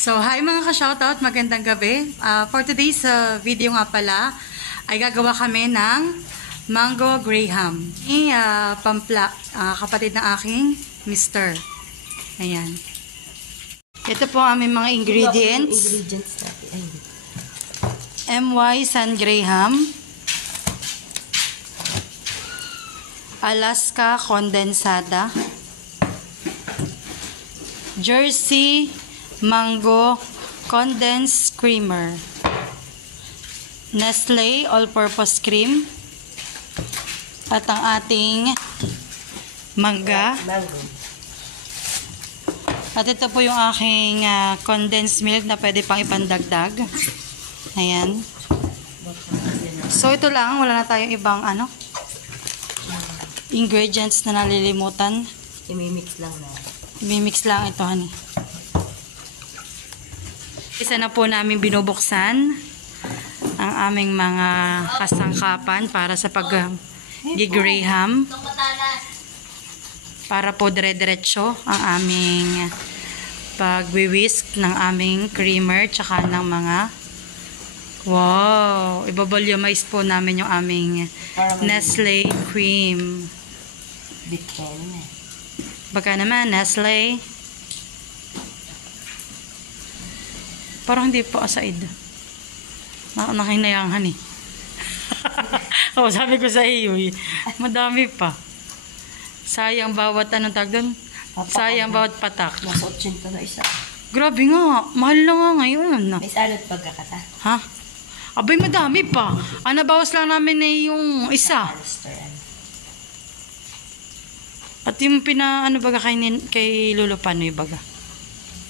So, hi mga ka-shoutout, magandang gabi. For today's video nga pala, ay gagawa kami ng mango graham. Kapatid ng aking mister. Ayan. Ito po ang aming mga ingredients. MY San Graham, Alaska Condensada, Jersey Mango Condensed Creamer, Nestle All-Purpose Cream, at ang ating mangga. At ito po yung aking condensed milk na pwede pang ipandagdag. Ayan. So ito lang, wala na tayong ibang ingredients na nalilimutan. I-mix lang na. I-mix lang ito, honey. Isa na po namin binubuksan ang aming mga kasangkapan para sa pag-graham. Para po dire-diretso ang aming pag-whisk ng aming creamer tsaka ng mga i-volumize po namin yung aming Nestle cream. Baka naman, Nestle. Parang hindi po aside. Nakinayangan eh. Sabi ko sa iyo, madami pa. Sayang bawat tag doon. Sayang bawat patak. Nasa 80 na isa. Grabe nga. Mahal na nga ngayon. May salad pagkakata. Ha? Abay, madami pa. Nabawas lang namin na yung isa. At yung baga kay Lolo Panoy baga.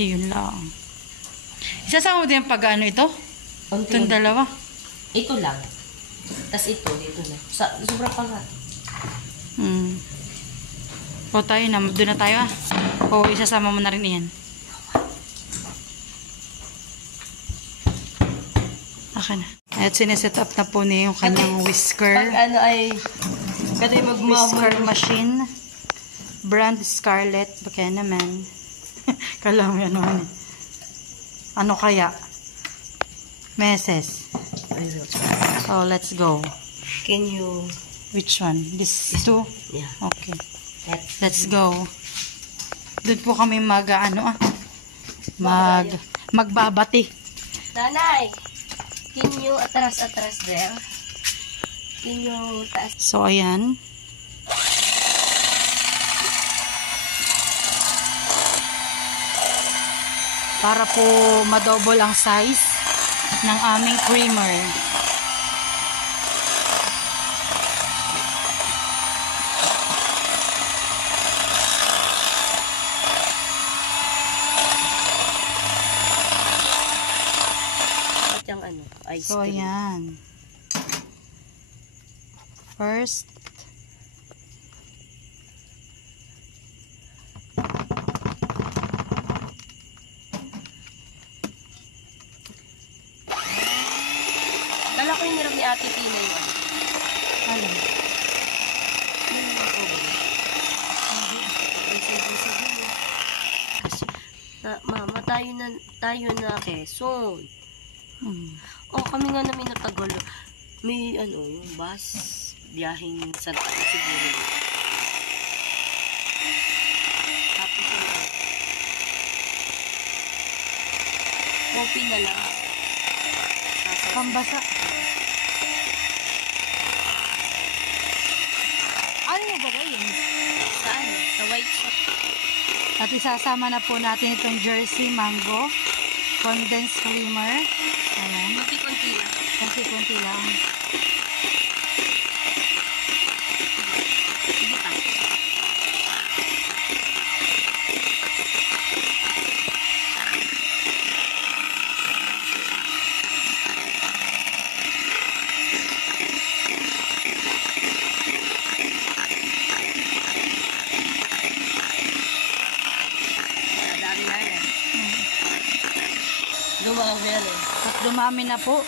Ayun lang. Isasama mo din pag ito? Itong dalawa? Ito lang. Tapos ito, dito na. Sobrang pala. O tayo na, doon na tayo O isasama mo na rin iyan. Okay na. At sineset up na po niya yung kanyang whisker. Pag Whisker machine. Brand Scarlett. Baka naman. Kala mo yan naman. Ano kaya? Meses. So, let's go. Can you... Which one? This two? Yeah. Okay. Let's go. Doon po kami magbabati. Nanay! Can you atras there? Can you taas? So, ayan. Para po madouble ang size ng aming creamer. Ice So, cream. ayan. First, Kala ko yung nirap ni Ate Tina yun. ano? Mama, tayo na Quezon. Kami nga namin natagolo. May yung bus biyaheng Santa Ana siguro. Tapos coffee na lang. Pambasa. Ano yung ba yun? Saan? Sa White Shop. At isasama na po natin itong Jersey Mango Condensed Creamer. Ayan. Kunti-kunti lang. Kunti-kunti lang. Sige pa. Dami na yan. Dumami yan eh. At dumami na po.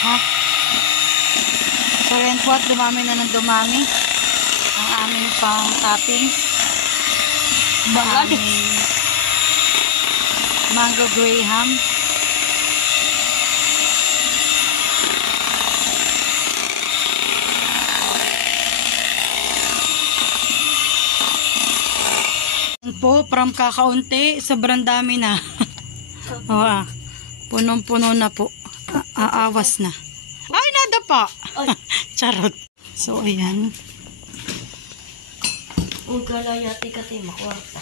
Ha? So yan po at dumami na ng dumami ang aming pang toppings. Ang aming mango graham. Yan po, from kakaunti, sobrang dami na. Oh, punong-puno na po. Aawas na. Ay, nada pa. Charot. So, ayan. Ang kalayati ka tayo makwarta.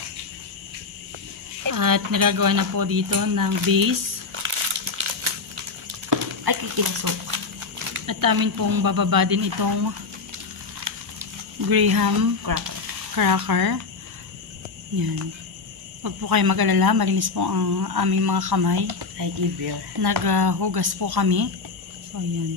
At nagagawa na po dito ng base. Ay, kikinasok. At amin pong bababa din itong graham Cracker. cracker. Yan. Huwag po kayo mag-alala. Malinis po ang aming mga kamay. Ay, Gabriel. Naghugas po kami. So, ayan.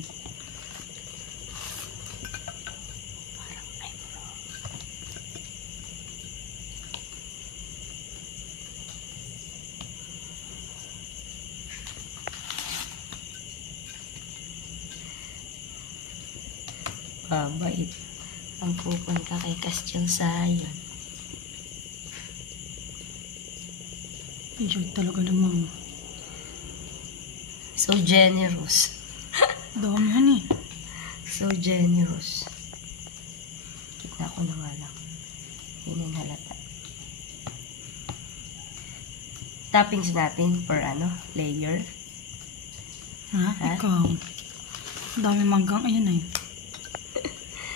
Babait. Ang pupunta kay Castiel Sayon. Enjoy talaga naman. So generous. Dami yan eh. So generous. Kita ko na nga lang. Hindi halata. Toppings natin per layer. Ha? Ha? Ikaw. Dami manggang. Ayan eh.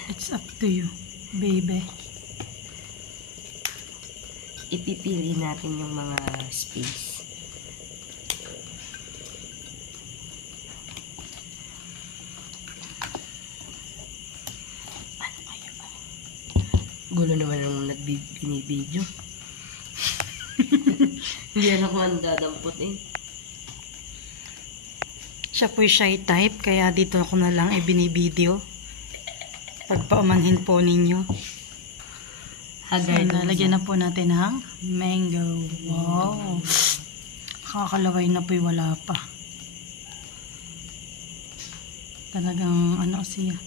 It's up to you, baby. Ipipili natin yung mga space. Ano kaya ba? Gulo naman yung binibidyo. Hindi na ako ang dadamputin. Siya po'y shy type, kaya dito ako na lang binibideo. Pagpaumanhin po ninyo. So, nalagyan na po natin ng mango. Wow. Kakalaway na po'y wala pa. Talagang siya.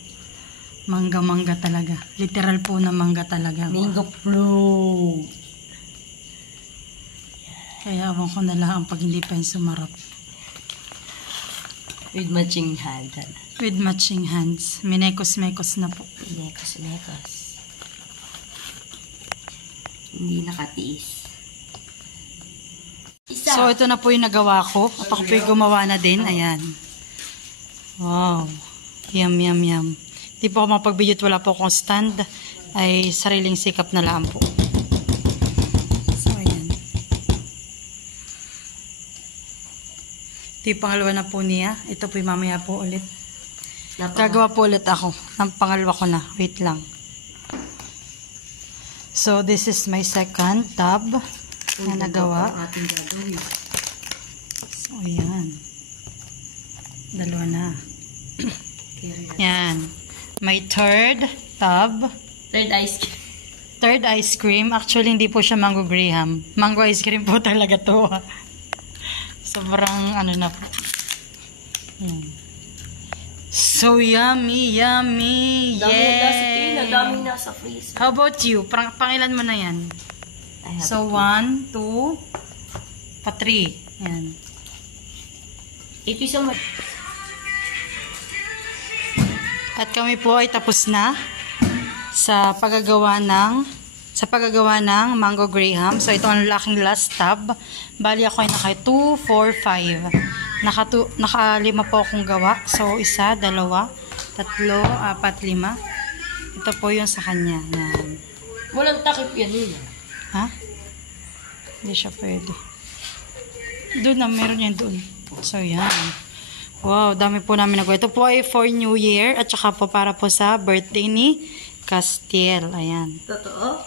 Mangga-mangga talaga. Literal po na mangga talaga. Mango fruit. Kaya awan ko na lang pag hindi pa yung sumarap. With matching hand. With matching hands. Minekos-mekos na po. Mekos. Hindi nakatiis. Isa. So, ito na po yung nagawa ko. At ako po yung gumawa na din. Ayan. Wow. Yum, yum, yum. Di po ako mapag-video at wala po akong stand. Ay sariling sikap na lang po. So, ayan. Ito yung pangalawa na po niya. Ito po yung mamaya po ulit. Gagawa po ulit ako. Ang pangalawa ko na. Wait lang. So, this is my second tab na nagawa. Ating gagawin. So, ayan. Dalawa na. Yan. My third tab. Third ice cream. Third ice cream. Actually, hindi po siya mango graham. Mango ice cream po talaga to. Sobrang na po. Yan. So yummy, yummy. Yay! Dami na sa freezer. How about you? Pangilan mo na yan. So, 1, 2, 3. Yan. Ito isang At kami po ay tapos na sa paggagawa ng mango graham. So, ito ang laking last tab. Bali ako ay naka 2, 4, 5. Naka 5 po akong gawa. So, 1, 2, 3, 4, 5. Ito po yung sa kanya. Yan. walang takip yan yun. Ha? Hindi siya pwede. Doon na, meron yan doon. So, yan. Wow, dami po namin nagawa. Ito po ay for New Year at saka po para po sa birthday ni Castiel. Ayan. Totoo?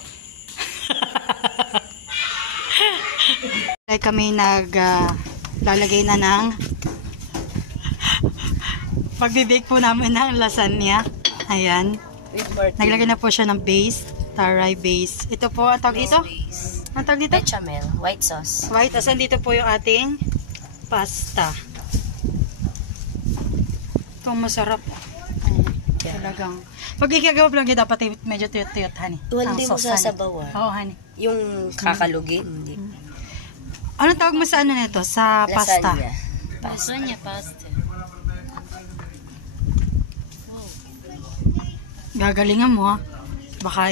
Ay kami lalagay na ng magbibake po namin ng lasagna. Ayan. Naglagay na po siya ng base. Taray base. Ito po, ang tawag dito? Ang tawag dito? Bechamel, white sauce. White. Asan dito po yung ating pasta. Itong masarap. Talagang. Pag ikagawa lang yun, dapat medyo tuyot-tuyot, honey. Well, Ang hindi mo sauce, honey. sasabawan. Oo, honey. Yung kakalugin, hindi. Ano tawag mo sa ano nito? Sa pasta? Lasagna. Lasagna pasta. Gagalingan mo, ha? Baka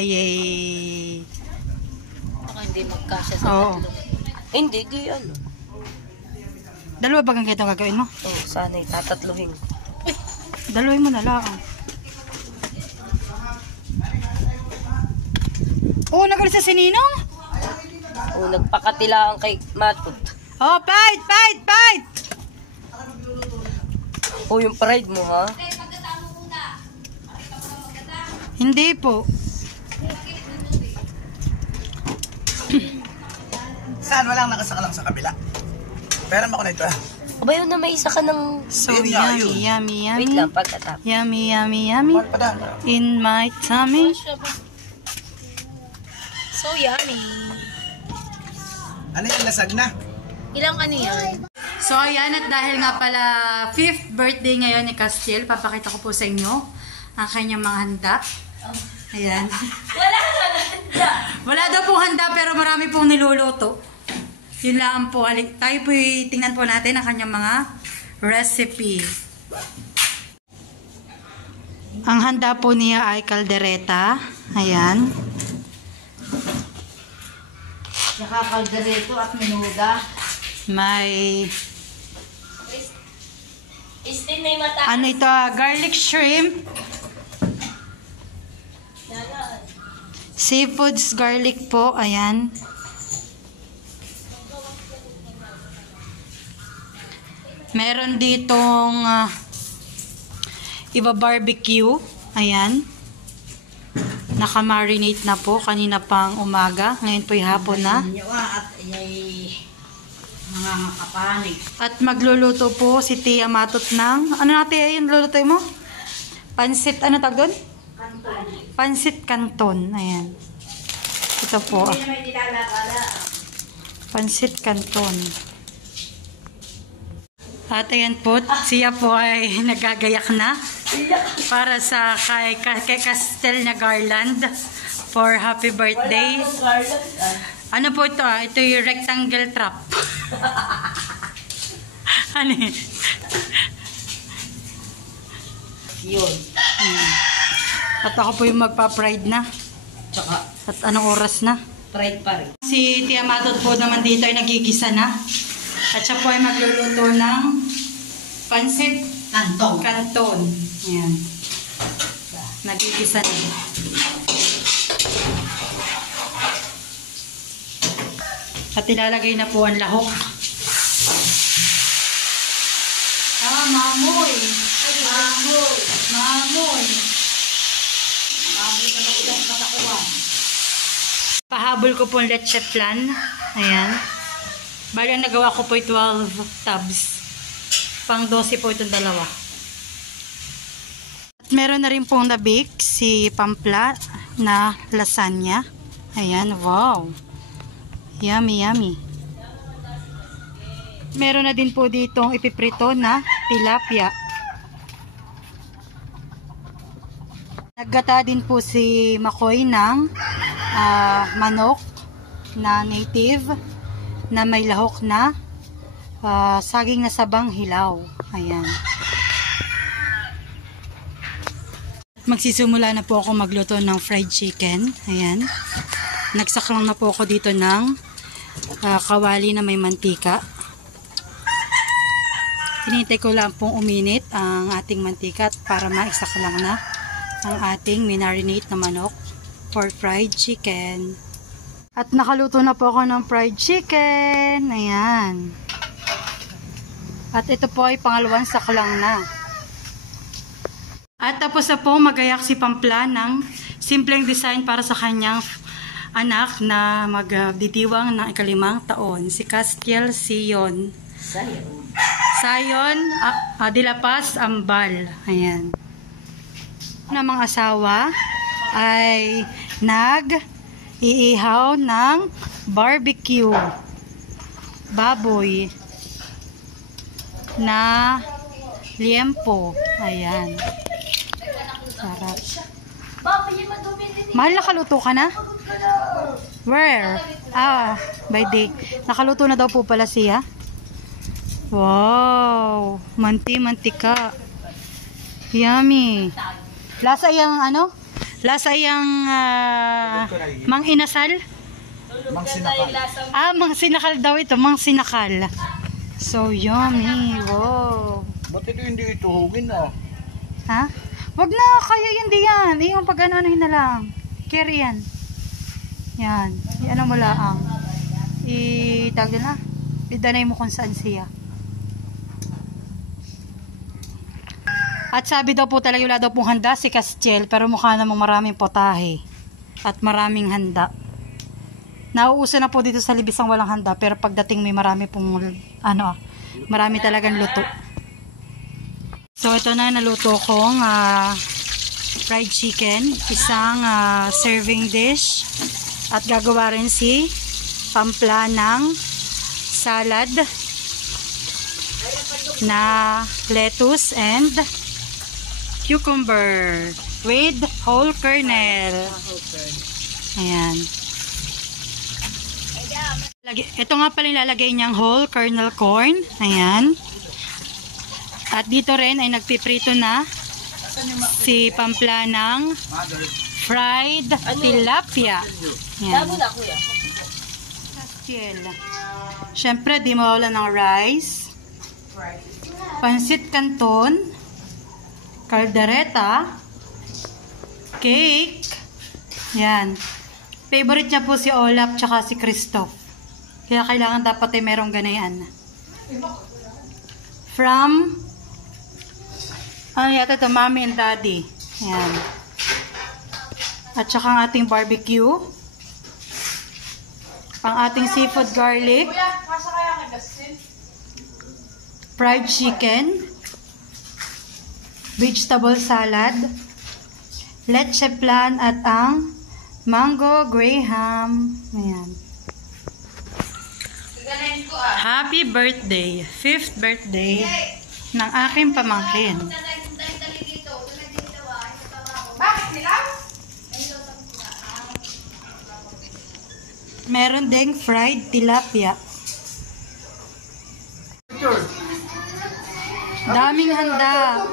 Baka hindi magkasya sa Oo. tatlo. Hindi, di ano. Dalawa ba ganito gagawin mo? Oh, sana'y tatatluhin ko. Dalawin mo na lang. Oo, nagalit sa sininong? Oh, nagpakatilaan kay Matut. Oh, fight! Fight! Fight! Oh, yung pride mo, ha? Hindi po. Saan? Walang nakasakalang sa kabila. Pera mo ko na ito ah. Aba yun na may isa ka ng... So Yun nga, yummy, yun. yummy, Wait yummy. lang, pagkatapos. Yummy, yummy, yummy. Bakit pa daan? In my tummy. So yummy. Ano yung lasag na? Ilang ano yan? So ayan, at dahil nga pala 5th birthday ngayon ni Castiel, papakita ko po sa inyo ang kanyang mga handa. Ayan. Wala daw pong handa pero marami pong niluluto. Yun lang po. Tayo po tingnan po natin ang kanyang mga recipe. Ang handa po niya ay kaldereta. Ayan. Saka kalderito at menuda. May Istin na yung mata. ano ito, garlic shrimp. Seafoods garlic po, ayan. Meron ditong iba barbecue, ayan. Naka-marinate na po kanina pang umaga, ngayon po hapon na. Mga makapanig. At magluluto po si Tia Matot ng, ano natin yung lulutuin mo? Pansit, ano tawag doon? Pansit Canton. Ayan. Ito po. Pansit Canton. At ayan po, siya po ay nagagayak na para sa kay Castel na garland for happy birthday. Ano po ito ah? Ito yung rectangle trap. Ano eh? Yun. At ako po yung magpa-pride na. Tsaka, At anong oras na? pride pa rin. Si Tia Matot po naman dito ay nagigisa na. At siya po ay magluluto ng pansit canton. Ayan. Nagigisa na. At ilalagay na po ang lahok. Mamoy. Mamoy. Mamoy. Mamoy na magandang katakuan. Pahabol ko po ang leche flan. Ayan. Bali ang nagawa ko po ay 12 tubs. Pang 12 po itong dalawa. At meron na rin pong nabake si Pampla na lasagna. Ayan, wow. Yummy, yummy. Meron na din po ditong ipiprito na tilapia. Naggata din po si Makoy ng manok na native na may lahok na saging na sabang hilaw. Ayan. Magsisimula na po ako magluto ng fried chicken. Ayan. Nagsaklang na po ako dito ng kawali na may mantika. Hinintay ko lang pong uminit ang ating mantika para maisaklang na ang ating minarinate na manok for fried chicken. At nakaluto na po ako ng fried chicken. Ayan. At ito po ay pangalawang saklang na. At tapos na po magayak si Pampla ng simpleng design para sa kanyang anak na magditiwang ng ikalimang taon. Si Castiel Sion. Sayon de la Paz Ambal. Ayan. Na mga asawa ay nag-iihaw ng barbecue baboy na liempo. Ayan. Sarap. Mahal, nakaluto ka na? Where? By day. Nakaluto na daw po pala siya. Wow. Mantika. Yummy. Lasa yung ano? Lasa yung mang inasal? Mang sinakal. Mang sinakal daw ito. Mang sinakal. So yummy. Wow. Ba't ito hindi ituhugin na? Ha? Wag na, kaya hindi yan. Yung pag-ano-anohin na lang. Carry yan. Yan. Ano mo lang. Itagdan na. Idanay mo kung saan siya. At sabi daw po talaga wala daw pong handa si Castiel, pero mukha namang maraming potahe. At maraming handa. Nauuso na po dito sa Libis ang walang handa, pero pagdating may marami pong, marami talagang luto. So ito na naluto kong fried chicken, isang serving dish, at gagawa rin si pampla ng salad na lettuce and cucumber with whole kernel. Ayan. Ito nga pala ilalagay niyang whole kernel corn. Ayan. At dito rin ay nagpiprito na si pampla ng fried tilapia. Yan. Siyempre, di mawala ng rice, pansit canton, caldereta, cake. Yan. Favorite niya po si Olaf tsaka si Christoph. Kaya kailangan dapat ay merong ganayan. From yata ito, mommy and daddy. Ayan. At saka ang ating barbecue. Ang ating seafood garlic. Fried chicken. Vegetable salad. Leche flan at ang mango graham. Ayan. Happy birthday. 5th birthday ng aking pamangkin. Meron ding fried tilapia. Daming handa.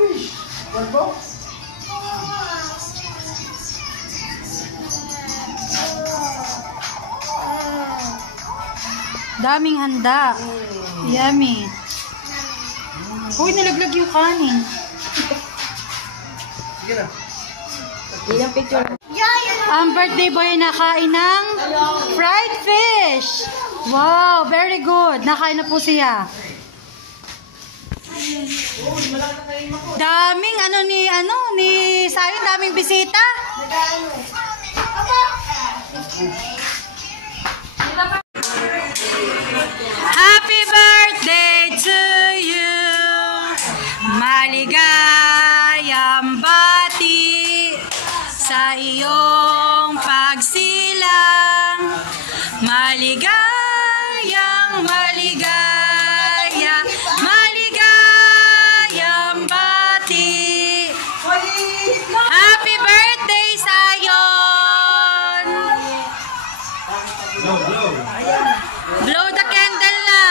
Daming handa. Yummy. Uy, nalaglag yung kanin. Sige na. Ilang picture? Ang birthday boy ay nakain ng fried fish. Wow, very good. Nakain na po siya. Daming ni Sayon, daming bisita. Happy birthday to you. Maligayang bati sa iyong pagsilang. Maligayang bati. Happy birthday, Sayon. Blow the candle na.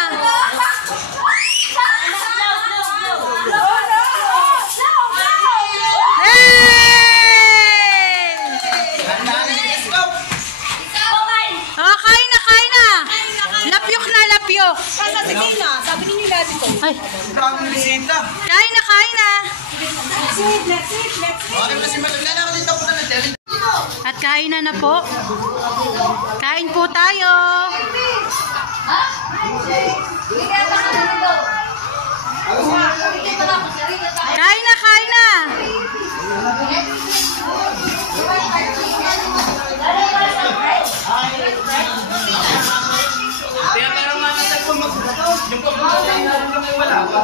Kain na. Lapyok na, lapyok. Sabi ninyo lahat ito. Ay, Daming bisita. kain na. Bakit kasi mataglan ako dito po na nag-telling? At kain na po. Kain po tayo. Kain na. Kaya parang mamatag po yung pagkakas na wala pa.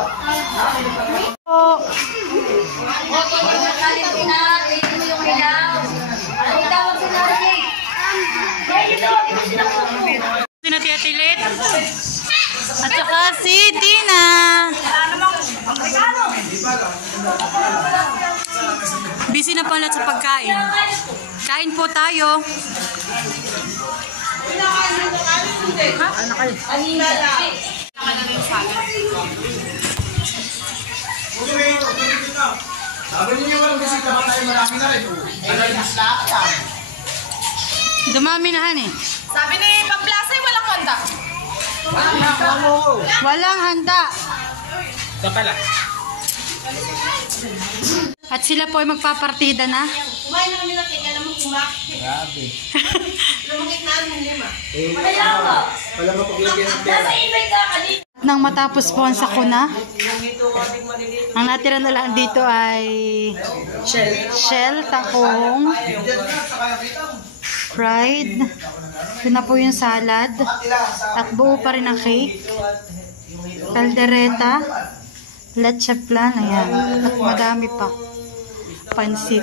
Oh, sinatiyatilit. At saka si Tina. Busy na pala sa pagkain. Kain po tayo. Sabi niyo walang bisita ba tayo marami na rin? Ano yung mas lahat? Dumami na han eh. Sabi ni Pamplasa, walang handa. Walang handa. Ito pala. At sila po ay magpapartida na. Kumain na kami ng cake, alam mo kumakit. Grabe. Lumukit namin 5. Wala mapaglagyan ng pera. Nang matapos po ang sakuna, ang natira na lang dito ay shell, takong, fried, yun na po yung salad, at buo pa rin ang cake, kaldereta, leche flan, ayan, at madami pa, pansit.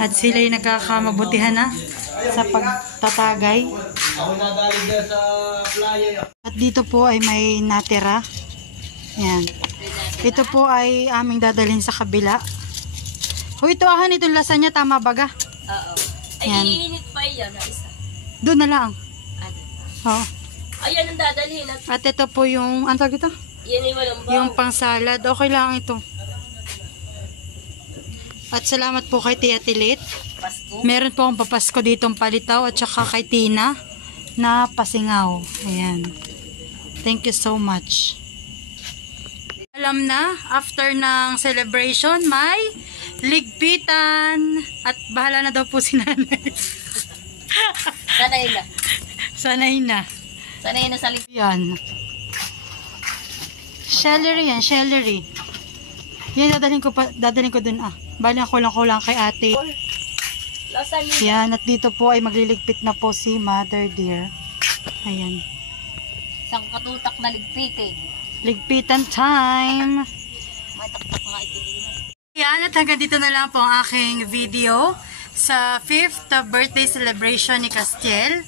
At sila ay nagkakamabutihan na sa pagtatagay. At dito po ay may natira. Ayan. Ito po ay aming dadalhin sa kabila. O ito ahan, itong lasagna, tama baga? Oo. Ay, Yan. iinit pa yan na isa. Doon na lang. Oh. Ayan ang dadalhin at At ito po yung, ano tawag ito? yan ay walang baw. Yung pang salad. Okay lang ito. At salamat po kay Tia Tilit. Pasko. Meron po akong papasko ditong palitaw at saka kay Tina na pasingaw. Ayan. Thank you so much. Alam na, after ng celebration, may ligpitan. At bahala na daw po si nanay. Sanay na. Sanay na. Sanay na sa likod. Yan. Celery yan, celery. Yan, dadalhin ko dun ah. Bali ang kulang-kulang kay ate. Lasagna. Yan, at dito po ay magliligpit na po si Mother Dear. Ayan. Isang katutak na ligpitin. Ligpitan time! May taktak nga ito. Yan, at hanggang dito na lang po ang aking video sa 5th birthday celebration ni Castiel.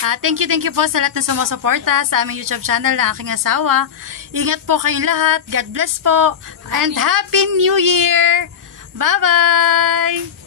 Thank you po sa lahat ng sumusuporta sa aming YouTube channel na aking asawa. Ingat po kayong lahat. God bless po. And Happy New Year! Bye-bye!